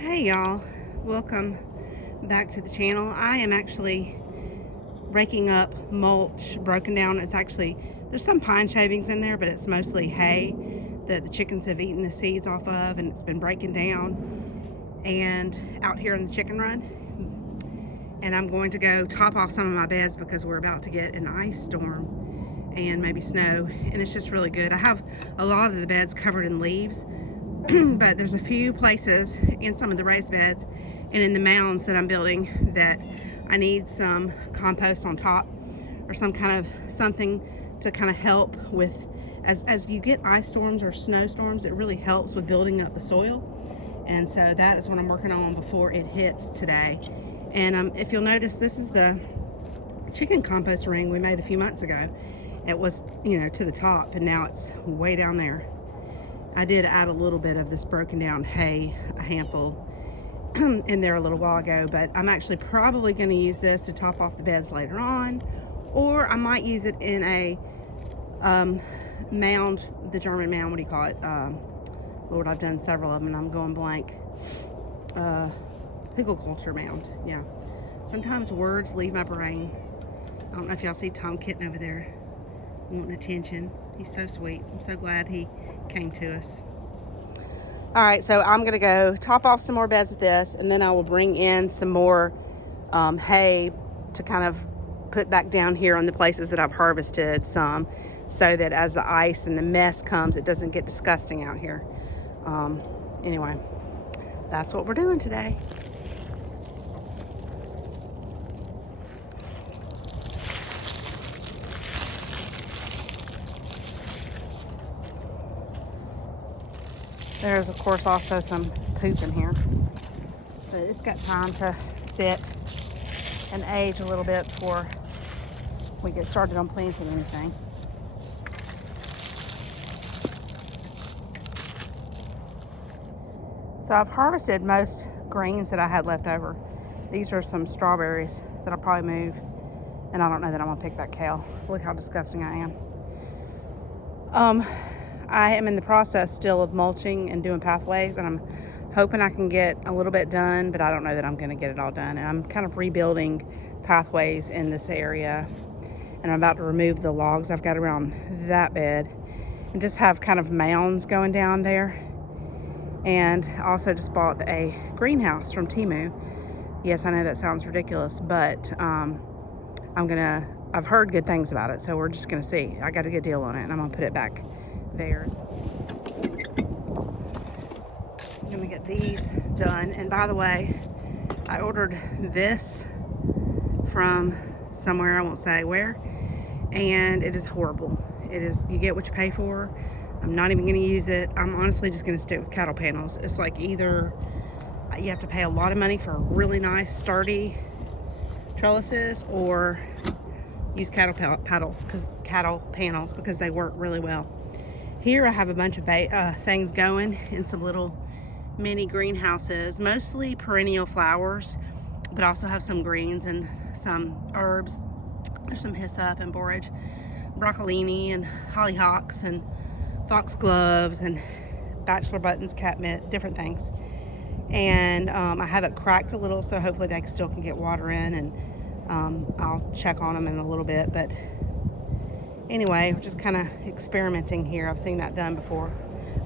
Hey y'all, welcome back to the channel. I am actually raking up mulch broken down. There's some pine shavings in there, but it's mostly hay that the chickens have eaten the seeds off of, and it's been breaking down and out here in the chicken run. And I'm going to go top off some of my beds because we're about to get an ice storm and maybe snow, and it's just really good. I have a lot of the beds covered in leaves, but there's a few places in some of the raised beds and in the mounds that I'm building that I need some compost on top, or some kind of something to kind of help with, as you get ice storms or snowstorms, it really helps with building up the soil. And so that is what I'm working on before it hits today. And if you'll notice, this is the chicken compost ring we made a few months ago. It was, to the top, and now it's way down there. I did add a little bit of this broken down hay, a handful, in there a little while ago, but I'm actually probably going to use this to top off the beds later on, or I might use it in a mound, the German mound, what do you call it? Lord, I've done several of them and I'm going blank. Pickle culture mound, yeah. Sometimes words leave my brain. I don't know if y'all see Tom Kitten over there wanting attention. He's so sweet. I'm so glad he came to us. All right, so I'm gonna go top off some more beds with this, and then I will bring in some more hay to kind of put back down here on the places that I've harvested some, so that as the ice and the mess comes, it doesn't get disgusting out here. Anyway, that's what we're doing today. There's, of course, also some poop in here, but it's got time to sit and age a little bit before we get started on planting anything. So I've harvested most greens that I had left over. These are some strawberries that I'll probably move, and I don't know that I'm gonna pick that kale. Look how disgusting I am. I am in the process still of mulching and doing pathways, and I'm hoping I can get a little bit done, but I don't know that I'm going to get it all done. And I'm kind of rebuilding pathways in this area, and I'm about to remove the logs I've got around that bed and just have kind of mounds going down there. And I also just bought a greenhouse from Temu. Yes, I know that sounds ridiculous, but I've heard good things about it, so we're just gonna see. I got a good deal on it, and I'm gonna put it back there. I'm gonna get these done. And by the way, I ordered this from somewhere, I won't say where, and it is horrible. It is, you get what you pay for. I'm not even gonna use it. I'm honestly just gonna stick with cattle panels. It's like either you have to pay a lot of money for really nice sturdy trellises, or use cattle panels because they work really well. Here I have a bunch of things going in some little mini greenhouses, mostly perennial flowers, but also have some greens and some herbs. There's some hyssop and borage, broccolini and hollyhocks and foxgloves and bachelor buttons, catmint, different things. And I have it cracked a little, so hopefully they still can get water in, and I'll check on them in a little bit. But anyway, we're just kind of experimenting here. I've seen that done before.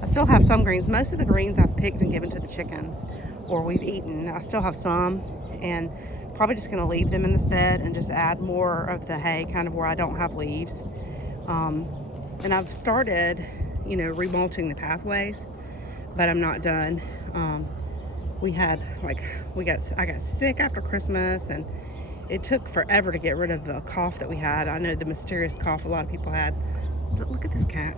I still have some greens. Most of the greens I've picked and given to the chickens, or we've eaten. I still have some, and probably just going to leave them in this bed and just add more of the hay kind of where I don't have leaves. And I've started, remulching the pathways, but I'm not done. I got sick after Christmas, and it took forever to get rid of the cough that we had. I know the mysterious cough a lot of people had. But look at this cat.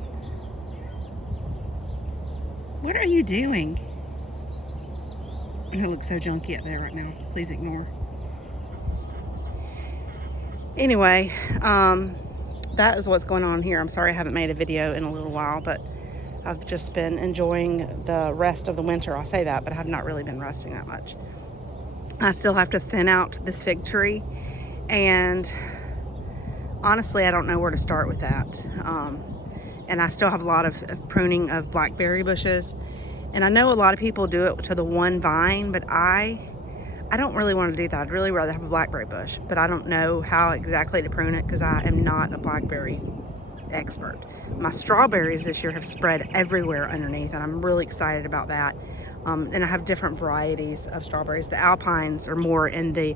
What are you doing? It looks so junky up there right now. Please ignore. Anyway, that is what's going on here. I'm sorry I haven't made a video in a little while, but I've just been enjoying the rest of the winter. I say that, but I have not really been resting that much. I still have to thin out this fig tree, and honestly, I don't know where to start with that. And I still have a lot of pruning of blackberry bushes, And I know a lot of people do it to the one vine, but I don't really want to do that. I'd really rather have a blackberry bush, but I don't know how exactly to prune it because I am not a blackberry expert. My strawberries this year have spread everywhere underneath, and I'm really excited about that. And I have different varieties of strawberries. The alpines are more in the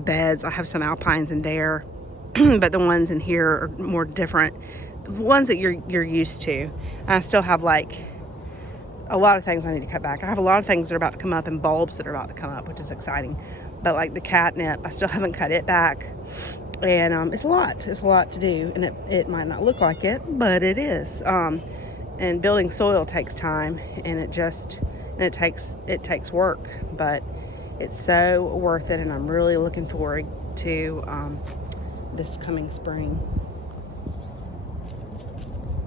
beds. I have some alpines in there, but the ones in here are more different. The ones that you're used to. And I still have like a lot of things I need to cut back. I have a lot of things that are about to come up and bulbs that are about to come up, which is exciting. But like the catnip, I still haven't cut it back. And it's a lot to do, and it might not look like it, but it is. And building soil takes time, and it takes work, but it's so worth it, and I'm really looking forward to this coming spring.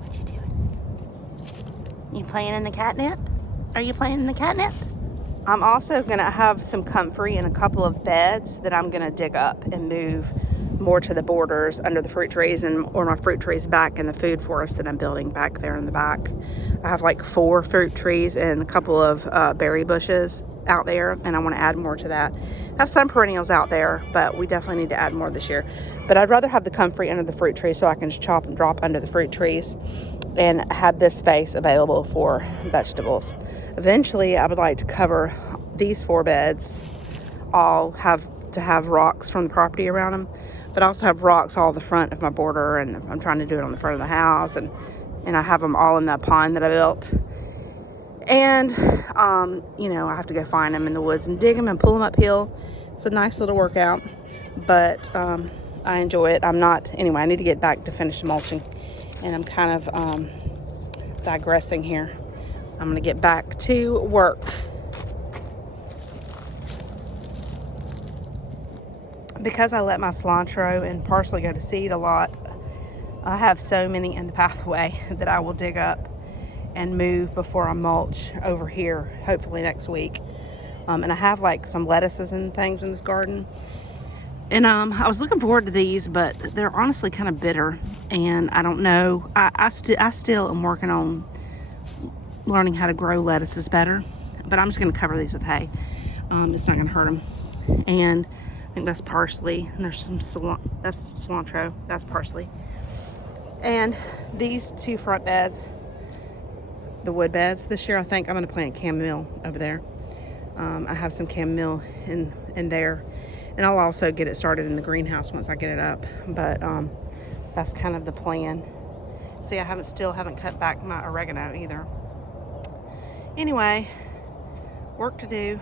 What you doing? You playing in the catnip? Are you playing in the catnip? I'm also gonna have some comfrey in a couple of beds that I'm gonna dig up and move more to the borders under the fruit trees, or my fruit trees back in the food forest that I'm building back there in the back. I have like 4 fruit trees and a couple of berry bushes out there, and I want to add more to that. I have some perennials out there, but we definitely need to add more this year. But I'd rather have the comfrey under the fruit trees so I can just chop and drop under the fruit trees and have this space available for vegetables. Eventually, I would like to cover these 4 beds. I'll have to have rocks from the property around them, but I also have rocks all the front of my border, and I'm trying to do it on the front of the house, and I have them all in that pond that I built. And I have to go find them in the woods and dig them and pull them uphill. It's a nice little workout, but I enjoy it. I need to get back to finish mulching, and I'm kind of digressing here. I'm gonna get back to work. Because I let my cilantro and parsley go to seed a lot, I have so many in the pathway that I will dig up and move before I mulch over here, hopefully next week. And I have like some lettuces and things in this garden. And I was looking forward to these, but they're honestly kind of bitter. And I don't know, I still am working on learning how to grow lettuces better. But I'm just gonna cover these with hay. It's not gonna hurt them. And I think that's parsley, and there's some that's cilantro, that's parsley. And these 2 front beds, the wood beds, this year I think I'm going to plant chamomile over there. I have some chamomile in there, and I'll also get it started in the greenhouse once I get it up, but that's kind of the plan. See, I still haven't cut back my oregano either. Anyway, work to do.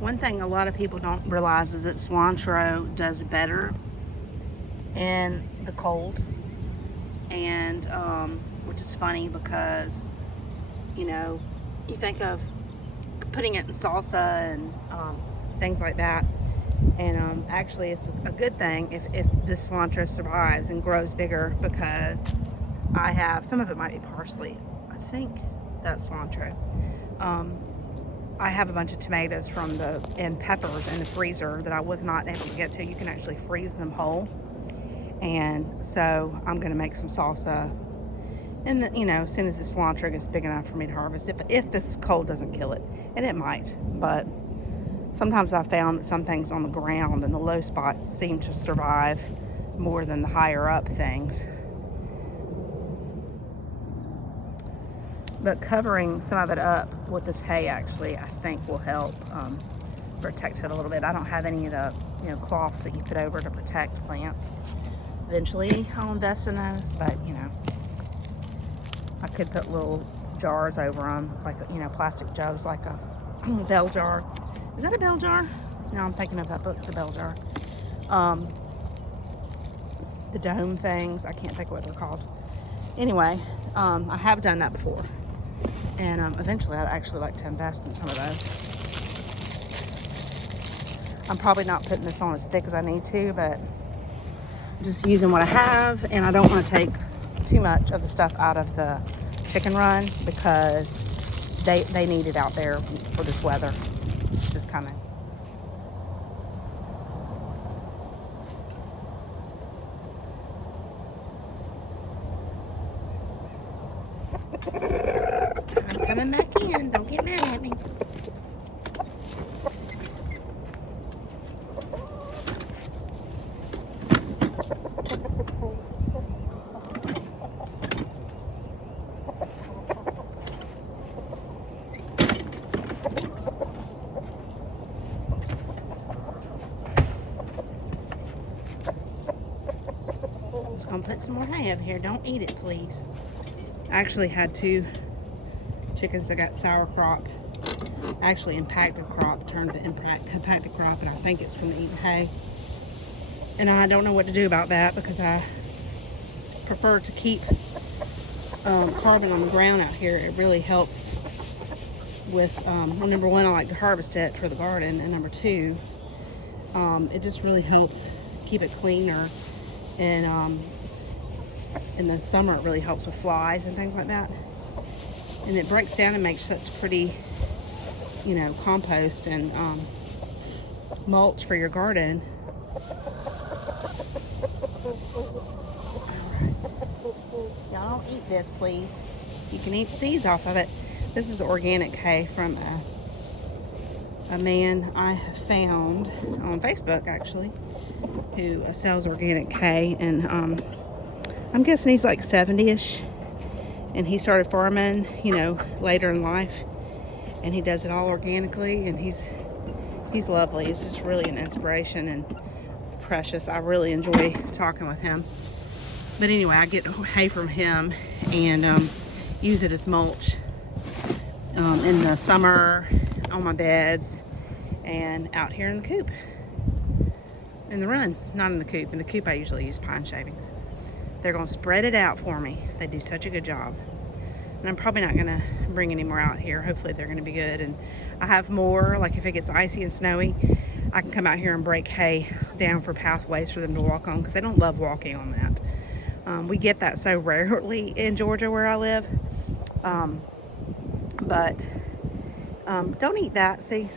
One thing a lot of people don't realize is that cilantro does better in the cold, and which is funny because you think of putting it in salsa and things like that, and actually it's a good thing if this cilantro survives and grows bigger, because I have some of it might be parsley. I think that's cilantro. I have a bunch of tomatoes and peppers in the freezer that I was not able to get to. You can actually freeze them whole. And so I'm going to make some salsa. And, as soon as the cilantro gets big enough for me to harvest, if this cold doesn't kill it. And it might. But sometimes I've found that some things on the ground and the low spots seem to survive more than the higher up things. But covering some of it up with this hay actually, I think will help protect it a little bit. I don't have any of the cloth that you put over to protect plants. Eventually I'll invest in those, but I could put little jars over them, like plastic jugs, like a bell jar. Is that a bell jar? No, I'm thinking of that book, the bell jar. The dome things, I can't think of what they're called. Anyway, I have done that before. And eventually I'd actually like to invest in some of those. I'm probably not putting this on as thick as I need to, but just using what I have, and I don't want to take too much of the stuff out of the chicken run because they need it out there for this weather that's coming. I'm coming back in. Don't just gonna put some more hay over here. Don't eat it, please. I actually had 2 chickens that got sour crop. Actually impacted crop, turned to impacted crop, and I think it's from the eating hay. And I don't know what to do about that because I prefer to keep carbon on the ground out here. It really helps with, well, number one, I like to harvest it for the garden, and number two, it just really helps keep it cleaner. And in the summer, it really helps with flies and things like that. And it breaks down and makes such pretty, you know, compost and mulch for your garden. Y'all don't eat this, please. You can eat seeds off of it. This is organic hay from a man I found on Facebook, actually, who sells organic hay. And I'm guessing he's like 70-ish. And he started farming, you know, later in life. And he does it all organically. And he's lovely. He's just really an inspiration and precious. I really enjoy talking with him. But anyway, I get hay from him and use it as mulch in the summer on my beds and out here in the coop. In the run, not in the coop. In the coop, I usually use pine shavings. They're going to spread it out for me. They do such a good job. And I'm probably not going to bring any more out here. Hopefully they're going to be good. And I have more, like if it gets icy and snowy, I can come out here and break hay down for pathways for them to walk on, because they don't love walking on that. We get that so rarely in Georgia where I live. But don't eat that, see?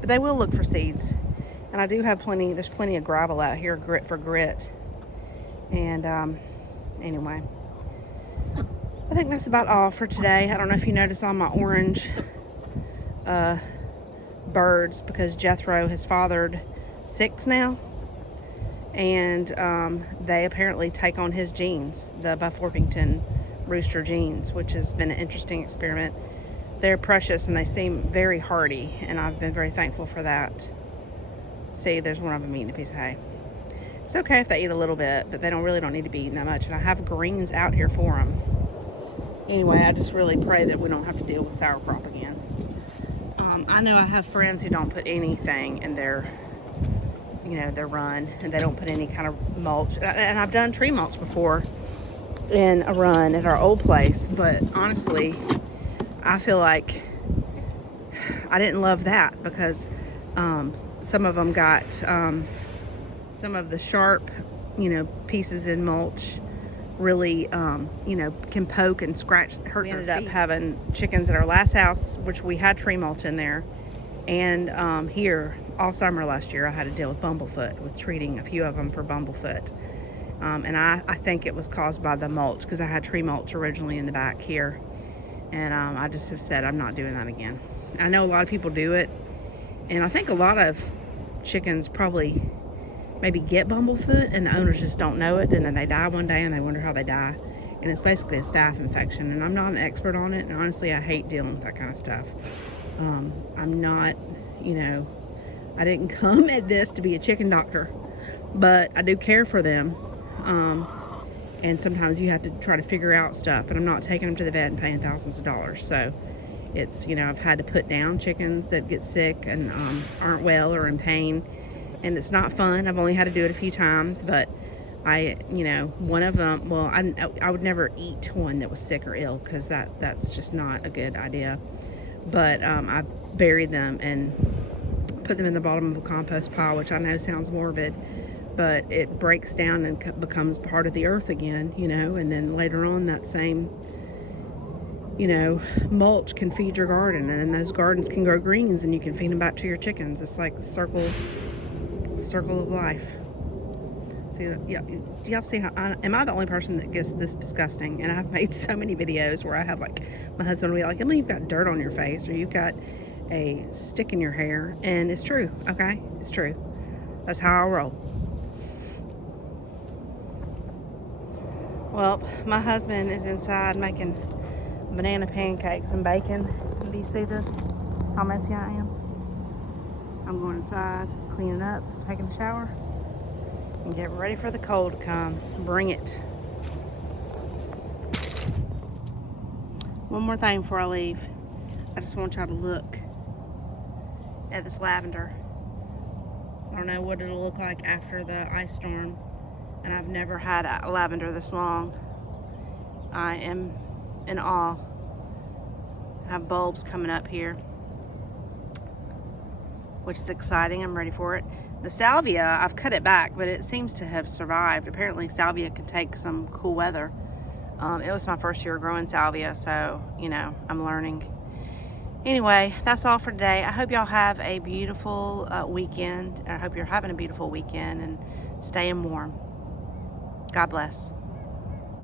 But they will look for seeds. And I do have plenty, there's plenty of gravel out here, grit for grit. And anyway, I think that's about all for today. I don't know if you notice all my orange birds, because Jethro has fathered 6 now. And they apparently take on his genes, the Buff Orpington rooster genes, which has been an interesting experiment. They're precious and they seem very hardy, and I've been very thankful for that. See, there's one of them eating a piece of hay. It's okay if they eat a little bit, but they really don't need to be eating that much. And I have greens out here for them. Anyway, I just really pray that we don't have to deal with sour crop again. I know I have friends who don't put anything in their, you know, their run, and they don't put any kind of mulch. And I've done tree mulch before in a run at our old place, but honestly, I feel like I didn't love that, because some of them got some of the sharp, you know, pieces in mulch really, you know, can poke and scratch, hurt. We ended up having chickens at our last house, which we had tree mulch in there, and here all summer last year I had to deal with bumblefoot, with treating a few of them for bumblefoot. And I think it was caused by the mulch, because I had tree mulch originally in the back here. And I just have said I'm not doing that again. I know a lot of people do it. And I think a lot of chickens probably maybe get bumblefoot and the owners just don't know it. And then they die one day and they wonder how they die. And it's basically a staph infection. And I'm not an expert on it. And honestly, I hate dealing with that kind of stuff. I'm not, you know, I didn't come at this to be a chicken doctor. But I do care for them. And sometimes you have to try to figure out stuff, but I'm not taking them to the vet and paying thousands of dollars. So it's, you know, I've had to put down chickens that get sick and aren't well or in pain, and it's not fun. I've only had to do it a few times, but you know, one of them, well, I would never eat one that was sick or ill, because that's just not a good idea. But I buried them and put them in the bottom of a compost pile, which I know sounds morbid, but it breaks down and becomes part of the earth again, you know, and then later on that same, you know, mulch can feed your garden, and then those gardens can grow greens and you can feed them back to your chickens. It's like the circle of life. See, yeah, do y'all see how, am I the only person that gets this disgusting? And I've made so many videos where I have, like, my husband will be like, Emily, you've got dirt on your face, or you've got a stick in your hair. And it's true, okay? It's true. That's how I roll. Well, my husband is inside making banana pancakes and bacon. Do you see this? How messy I am? I'm going inside, cleaning up, taking a shower. And get ready for the cold to come. Bring it. One more thing before I leave. I just want y'all to look at this lavender. I don't know what it'll look like after the ice storm. And I've never had a lavender this long. I am in awe. I have bulbs coming up here, which is exciting. I'm ready for it. The salvia, I've cut it back, but it seems to have survived. Apparently salvia can take some cool weather. It was my first year growing salvia, so, you know, I'm learning. Anyway, that's all for today. I hope y'all have a beautiful weekend. I hope you're having a beautiful weekend and staying warm. God bless.